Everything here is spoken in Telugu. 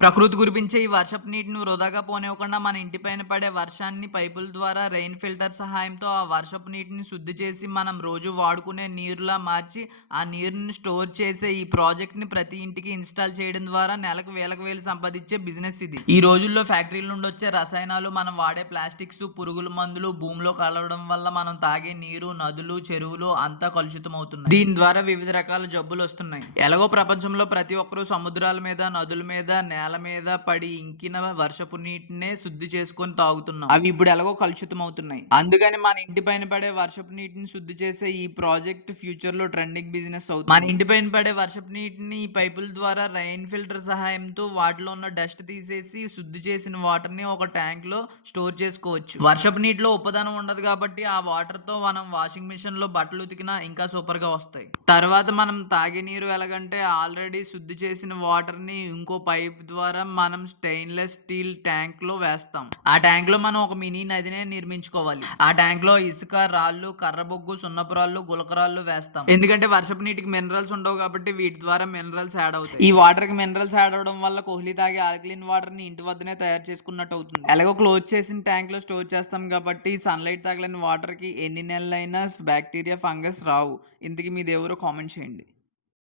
ప్రకృతి కురిపించే ఈ వర్షపు నీటిని వృధాగా పోనివ్వకుండా మన ఇంటిపైన పడే వర్షాన్ని పైపుల ద్వారా రెయిన్ ఫిల్టర్ సహాయంతో ఆ వర్షపు నీటిని శుద్ధి చేసి మనం రోజు వాడుకునే నీరులా మార్చి ఆ నీరుని స్టోర్ చేసే ఈ ప్రాజెక్ట్‌ని ప్రతి ఇంటికి ఇన్‌స్టాల్ చేయడం ద్వారా నెలకు వేలకు వేలు సంపాదించే బిజినెస్ ఇది. ఈ రోజుల్లో ఫ్యాక్టరీల నుండి వచ్చే రసాయనాలు, మనం వాడే ప్లాస్టిక్స్, పురుగుల మందులు భూమిలో కలవడం వల్ల మనం తాగే నీరు, నదులు, చెరువులు అంతా కలుషితమవుతున్నాయి. దీని ద్వారా వివిధ రకాల జబ్బులొస్తున్నాయి. ఎలాగో ప్రపంచంలో ప్రతి ఒక్కరు సముద్రాల మీద, నదుల మీద, నేల మీద పడి ఇంకిన వర్షపు నీటినే శుద్ధి చేసుకొని తాగుతున్నాం. అవి ఇప్పుడు ఎలాగో కలుషితమవుతున్నాయి. అందుకని మన ఇంటి పైన పడే వర్షపు నీటిని శుద్ధి చేసే ఈ ప్రాజెక్ట్ ఫ్యూచర్‌లో ట్రెండింగ్ బిజినెస్ అవుతుంది. మన ఇంటి పైన పడే వర్షపు నీటిని ఈ పైపుల ద్వారా రెయిన్ ఫిల్టర్ సహాయంతో వాటిలో ఉన్న డస్ట్ తీసేసి శుద్ధి చేసిన వాటర్‌ని ఒక ట్యాంక్‌లో స్టోర్ చేసుకోవచ్చు. వర్షపు నీటిలో ఉప్పదనం ఉండదు కాబట్టి ఆ వాటర్‌తో మనం వాషింగ్ మిషన్‌లో బట్టలు ఉతికినా ఇంకా సూపర్‌గా వస్తాయి. తర్వాత మనం తాగే నీరు ఎలాగంటే ఆల్రెడీ శుద్ధి చేసిన వాటర్‌ని ఇంకో పైప్ ద్వారా మనం స్టెయిన్‌లెస్ స్టీల్ ట్యాంక్‌లో వేస్తాం. ఆ ట్యాంక్‌లో మనం ఒక మినీ నదినే నిర్మించుకోవాలి. ఆ ట్యాంక్‌లో ఇసుక, రాళ్ళు, కర్రబొగ్గు, సున్నపురాళ్ళు, గులకరాళ్ళు వేస్తాం. ఎందుకంటే వర్షపు నీటికి మినరల్స్ ఉండవు కాబట్టి వీటి ద్వారా మినరల్స్ యాడ్ అవుతాయి. ఈ వాటర్‌కి మినరల్స్ యాడ్ అవ్వడం వల్ల కోహ్లీ తాగే ఆల్కలీన్ వాటర్‌ని ఇంటి వద్దనే తయారు చేసుకున్నట్టు అవుతుంది. ఎలాగో క్లోజ్ చేసిన ట్యాంక్‌లో స్టోర్ చేస్తాం కాబట్టి సన్‌లైట్ తగలని వాటర్‌కి ఎన్ని నెలలైనా బాక్టీరియా, ఫంగస్ రావు. ఇంతకీ మీదెవరో కామెంట్ చేయండి.